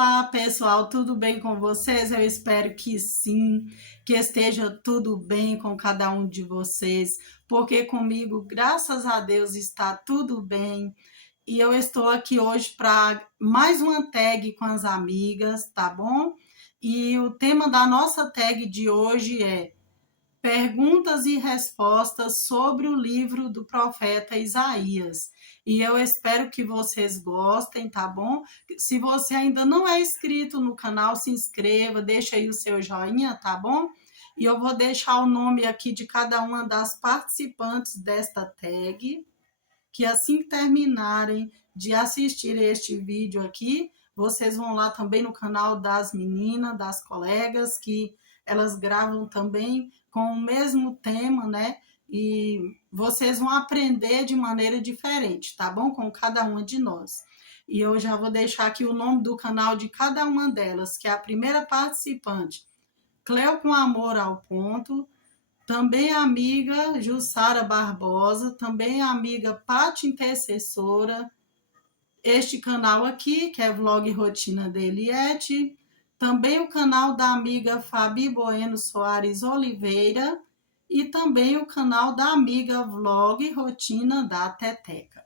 Olá, pessoal, tudo bem com vocês? Eu espero que sim, que esteja tudo bem com cada um de vocês, porque comigo, graças a Deus, está tudo bem. E eu estou aqui hoje para mais uma tag com as amigas, tá bom? E o tema da nossa tag de hoje é perguntas e respostas sobre o livro do profeta Isaías. E eu espero que vocês gostem, tá bom? Se você ainda não é inscrito no canal, se inscreva, deixa aí o seu joinha, tá bom? E eu vou deixar o nome aqui de cada uma das participantes desta tag, que assim que terminarem de assistir este vídeo aqui, vocês vão lá também no canal das meninas, das colegas, que elas gravam também com o mesmo tema, né? E vocês vão aprender de maneira diferente, tá bom? Com cada uma de nós. E eu já vou deixar aqui o nome do canal de cada uma delas, que é a primeira participante, Cleo com Amor ao Ponto, também a amiga Jussara Barbosa, também a amiga Pati Intercessora, este canal aqui, que é Vlog Rotina de Eliette, também o canal da amiga Fabi Bueno Soares Oliveira e também o canal da amiga Vlog Rotina da Teteca.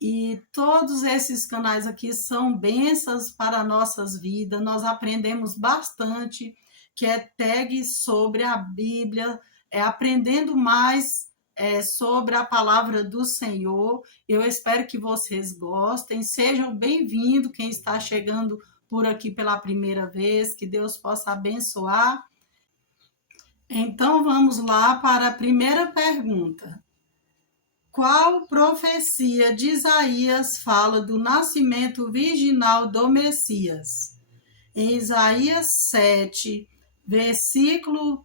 E todos esses canais aqui são bênçãos para nossas vidas, nós aprendemos bastante, que é tag sobre a Bíblia, aprendendo mais sobre a palavra do Senhor. Eu espero que vocês gostem, sejam bem-vindos quem está chegando por aqui pela primeira vez, que Deus possa abençoar. Então vamos lá para a primeira pergunta. Qual profecia de Isaías fala do nascimento virginal do Messias? Em Isaías 7, versículo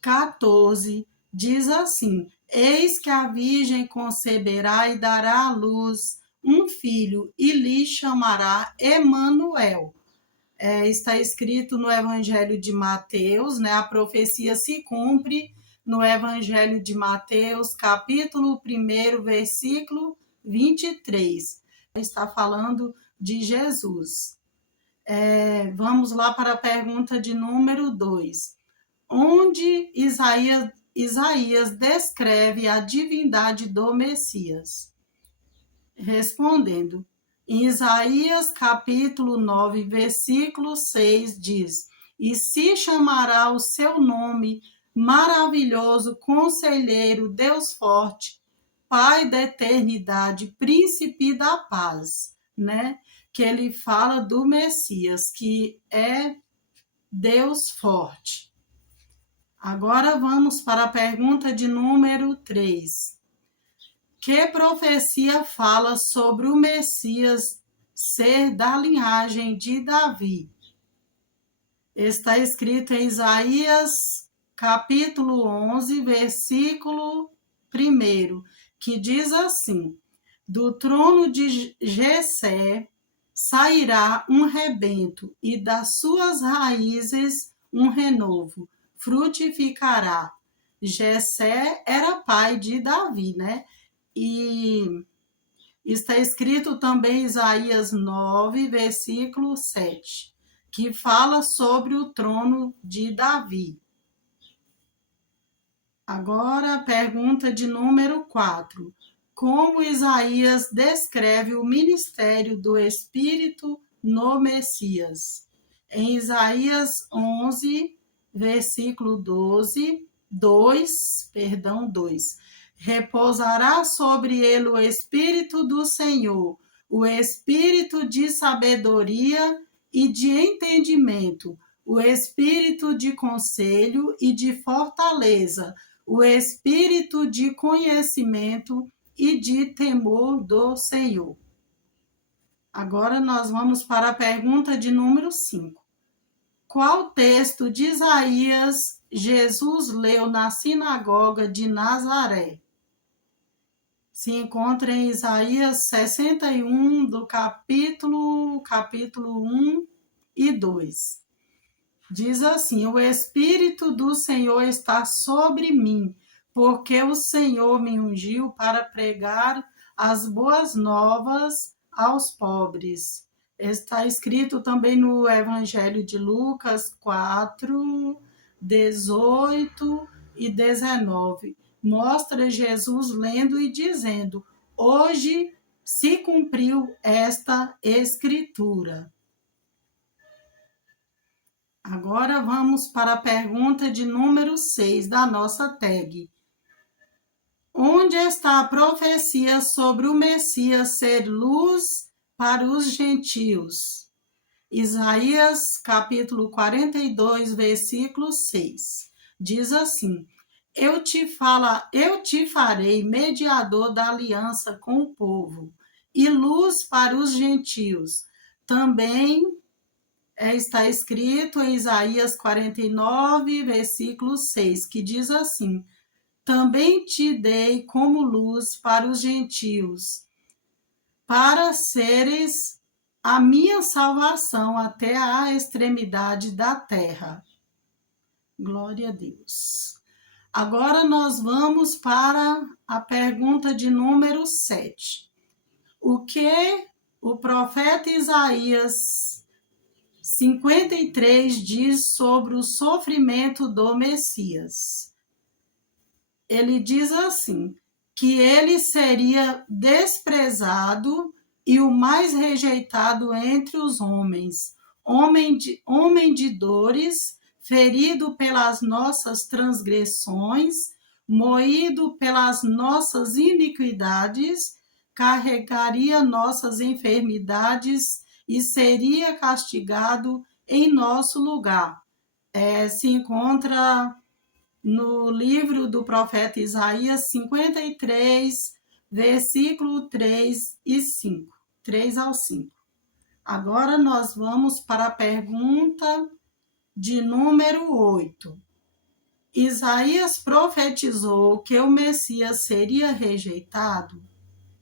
14, diz assim: Eis que a virgem conceberá e dará à luz um filho e lhe chamará Emanuel. Está escrito no Evangelho de Mateus, né? A profecia se cumpre no Evangelho de Mateus, capítulo 1, versículo 23. Está falando de Jesus. Vamos lá para a pergunta de número 2. Onde Isaías descreve a divindade do Messias? Respondendo, em Isaías capítulo 9, versículo 6 diz: E se chamará o seu nome maravilhoso, conselheiro, Deus forte, Pai da eternidade, príncipe da paz, né? Que ele fala do Messias, que é Deus forte. Agora vamos para a pergunta de número 3. Que profecia fala sobre o Messias ser da linhagem de Davi? Está escrito em Isaías capítulo 11, versículo 1, que diz assim: Do trono de Jessé sairá um rebento, e das suas raízes um renovo, frutificará. Jessé era pai de Davi, né? E está escrito também em Isaías 9, versículo 7, que fala sobre o trono de Davi. Agora a pergunta de número 4. Como Isaías descreve o ministério do Espírito no Messias? Em Isaías 11, versículo 2, repousará sobre ele o Espírito do Senhor, o Espírito de sabedoria e de entendimento, o Espírito de conselho e de fortaleza, o Espírito de conhecimento e de temor do Senhor. Agora nós vamos para a pergunta de número 5. Qual texto de Isaías Jesus leu na sinagoga de Nazaré? Se encontra em Isaías 61, do capítulo 1 e 2. Diz assim: O Espírito do Senhor está sobre mim, porque o Senhor me ungiu para pregar as boas novas aos pobres. Está escrito também no Evangelho de Lucas 4, 18 e 19. Mostra Jesus lendo e dizendo: hoje se cumpriu esta escritura. Agora vamos para a pergunta de número 6 da nossa tag. Onde está a profecia sobre o Messias ser luz para os gentios? Isaías capítulo 42, versículo 6. Diz assim: eu te farei mediador da aliança com o povo e luz para os gentios. Também está escrito em Isaías 49, versículo 6, que diz assim: também te dei como luz para os gentios, para seres a minha salvação até a extremidade da terra. Glória a Deus. Agora nós vamos para a pergunta de número 7. O que o profeta Isaías 53 diz sobre o sofrimento do Messias? Ele diz assim, que ele seria desprezado e o mais rejeitado entre os homens, homem de dores, ferido pelas nossas transgressões, moído pelas nossas iniquidades, carregaria nossas enfermidades e seria castigado em nosso lugar. Se encontra no livro do profeta Isaías 53, versículo 3 e 5, 3 ao 5. Agora nós vamos para a pergunta de número 8. Isaías profetizou que o Messias seria rejeitado?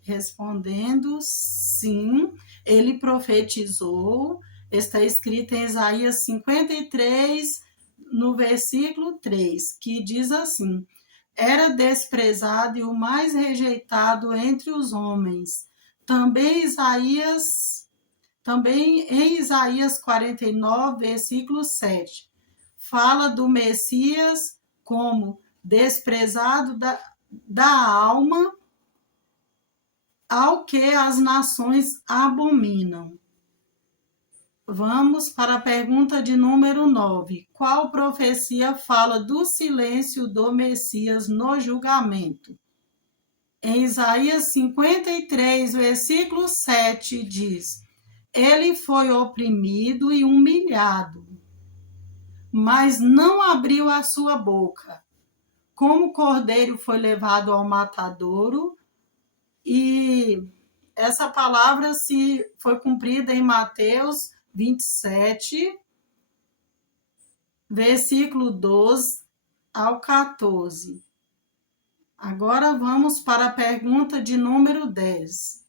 Respondendo, sim, ele profetizou. Está escrito em Isaías 53, no versículo 3, que diz assim: era desprezado e o mais rejeitado entre os homens. Também em Isaías 49, versículo 7, fala do Messias como desprezado da alma, ao que as nações abominam. Vamos para a pergunta de número 9. Qual profecia fala do silêncio do Messias no julgamento? Em Isaías 53, versículo 7, diz: ele foi oprimido e humilhado, mas não abriu a sua boca. Como cordeiro foi levado ao matadouro, e essa palavra foi cumprida em Mateus 27, versículo 12 ao 14. Agora vamos para a pergunta de número 10.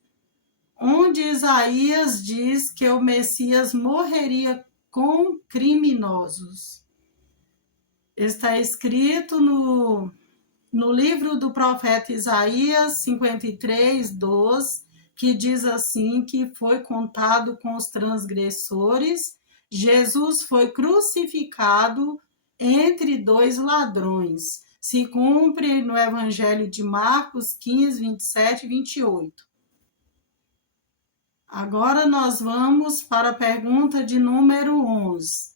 Onde Isaías diz que o Messias morreria com criminosos? Está escrito no livro do profeta Isaías 53, 12, que diz assim, que foi contado com os transgressores, Jesus foi crucificado entre dois ladrões. Se cumpre no Evangelho de Marcos 15, 27 e 28. Agora nós vamos para a pergunta de número 11.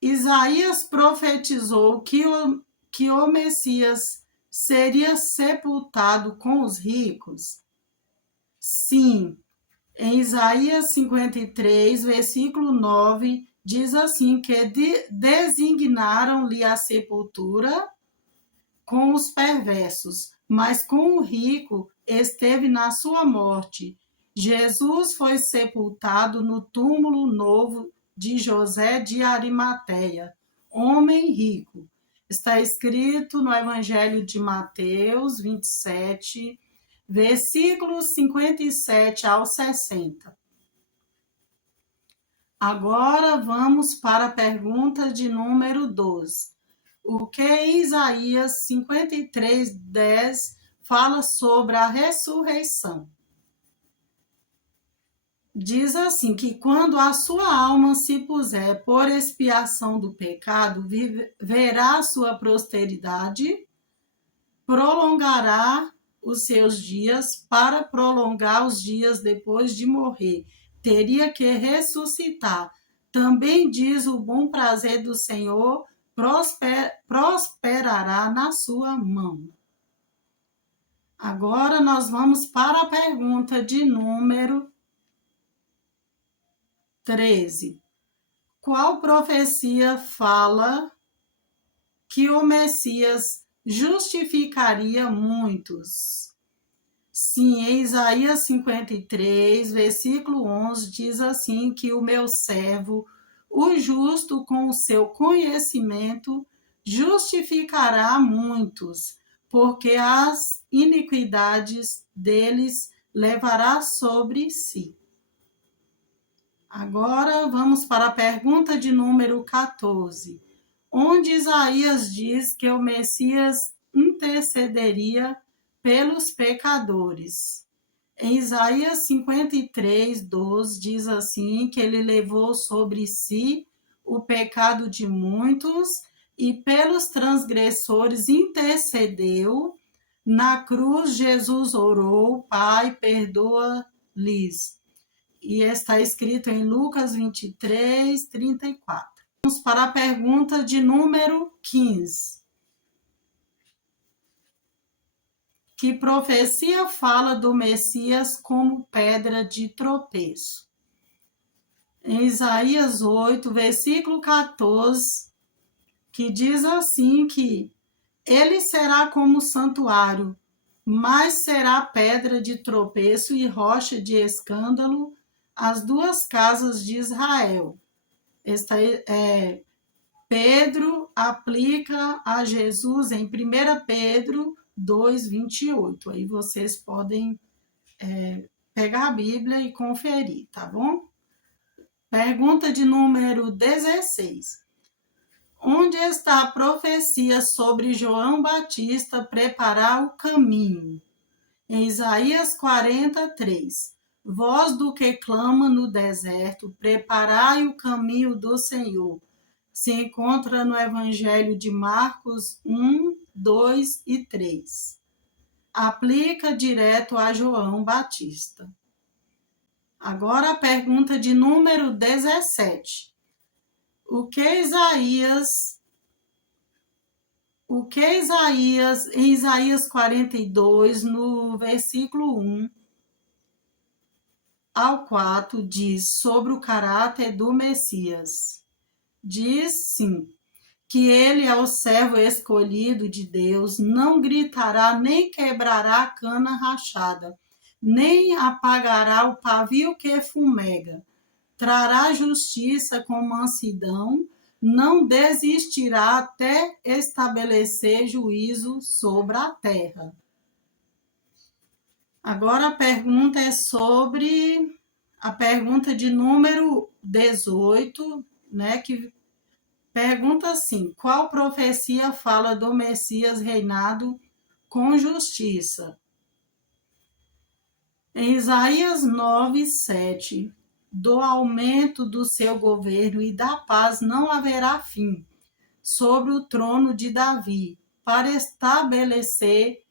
Isaías profetizou que o Messias seria sepultado com os ricos? Sim, em Isaías 53, versículo 9, diz assim, que designaram-lhe a sepultura com os perversos, mas com o rico esteve na sua morte. Jesus foi sepultado no túmulo novo de José de Arimateia, homem rico. Está escrito no Evangelho de Mateus 27, versículos 57 ao 60. Agora vamos para a pergunta de número 12. O que Isaías 53, 10 fala sobre a ressurreição? Diz assim, que quando a sua alma se puser por expiação do pecado, verá a sua posteridade, prolongará os seus dias para prolongar os dias depois de morrer. Teria que ressuscitar. Também diz o bom prazer do Senhor, prosperará na sua mão. Agora nós vamos para a pergunta de número 13. Qual profecia fala que o Messias justificaria muitos? Sim, em Isaías 53, versículo 11, diz assim, que o meu servo, o justo com o seu conhecimento, justificará muitos, porque as iniquidades deles levará sobre si. Agora vamos para a pergunta de número 14, onde Isaías diz que o Messias intercederia pelos pecadores. Em Isaías 53, 12, diz assim, que ele levou sobre si o pecado de muitos e pelos transgressores intercedeu. Na cruz, Jesus orou, Pai, perdoa-lhes. E está escrito em Lucas 23, 34. Vamos para a pergunta de número 15. Que profecia fala do Messias como pedra de tropeço? Em Isaías 8, versículo 14, que diz assim, que ele será como santuário, mas será pedra de tropeço e rocha de escândalo as duas casas de Israel. Pedro aplica a Jesus em 1 Pedro 2, 28. Aí vocês podem pegar a Bíblia e conferir, tá bom? Pergunta de número 16. Onde está a profecia sobre João Batista preparar o caminho? Em Isaías 43. Voz do que clama no deserto, preparai o caminho do Senhor. Se encontra no Evangelho de Marcos 1, 2 e 3. Aplica direto a João Batista. Agora a pergunta de número 17. Em Isaías 42, no versículo 1 ao 4, diz sobre o caráter do Messias? Diz sim, que ele é o servo escolhido de Deus, não gritará nem quebrará a cana rachada, nem apagará o pavio que fumega. Trará justiça com mansidão, não desistirá até estabelecer juízo sobre a terra. Agora a pergunta é sobre a pergunta de número 18, né, que pergunta assim: qual profecia fala do Messias reinado com justiça? Em Isaías 9, 7, do aumento do seu governo e da paz não haverá fim sobre o trono de Davi, para estabelecer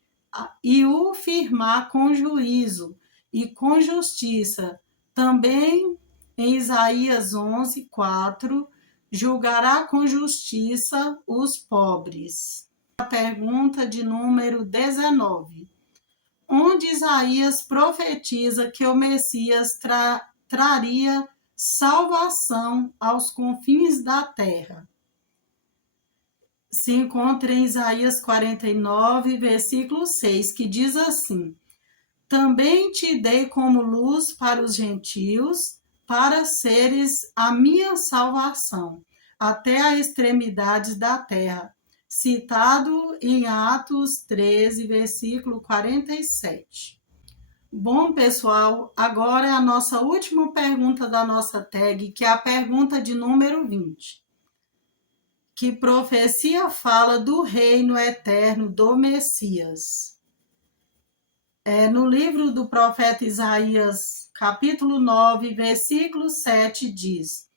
e o firmar com juízo e com justiça. Também em Isaías 11, 4, julgará com justiça os pobres. A pergunta de número 19. Onde Isaías profetiza que o Messias traria salvação aos confins da terra? Se encontra em Isaías 49, versículo 6, que diz assim: também te dei como luz para os gentios, para seres a minha salvação, até a extremidades da terra. Citado em Atos 13, versículo 47. Bom, pessoal, agora é a nossa última pergunta da nossa tag, que é a pergunta de número 20. Que profecia fala do reino eterno do Messias? No livro do profeta Isaías capítulo 9, versículo 7 diz: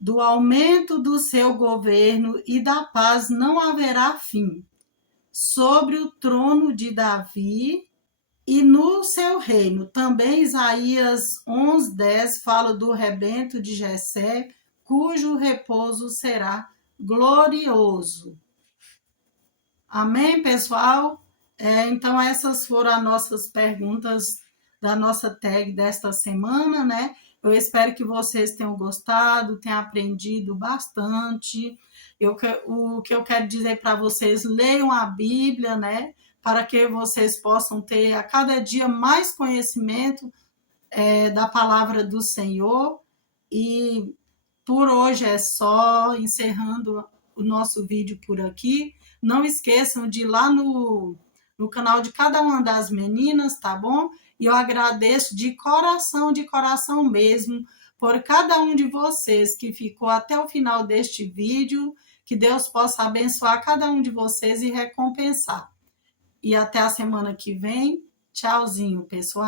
do aumento do seu governo e da paz não haverá fim, sobre o trono de Davi e no seu reino. Também Isaías 11:10 fala do rebento de Jessé, cujo repouso será glorioso. Amém, pessoal? Então, essas foram as nossas perguntas da nossa tag desta semana, né? Eu espero que vocês tenham gostado, tenham aprendido bastante. O que eu quero dizer para vocês, leiam a Bíblia, né? Para que vocês possam ter a cada dia mais conhecimento da palavra do Senhor. E por hoje é só, encerrando o nosso vídeo por aqui. Não esqueçam de ir lá no canal de cada uma das meninas, tá bom? E eu agradeço de coração mesmo, por cada um de vocês que ficou até o final deste vídeo. Que Deus possa abençoar cada um de vocês e recompensar. E até a semana que vem. Tchauzinho, pessoal.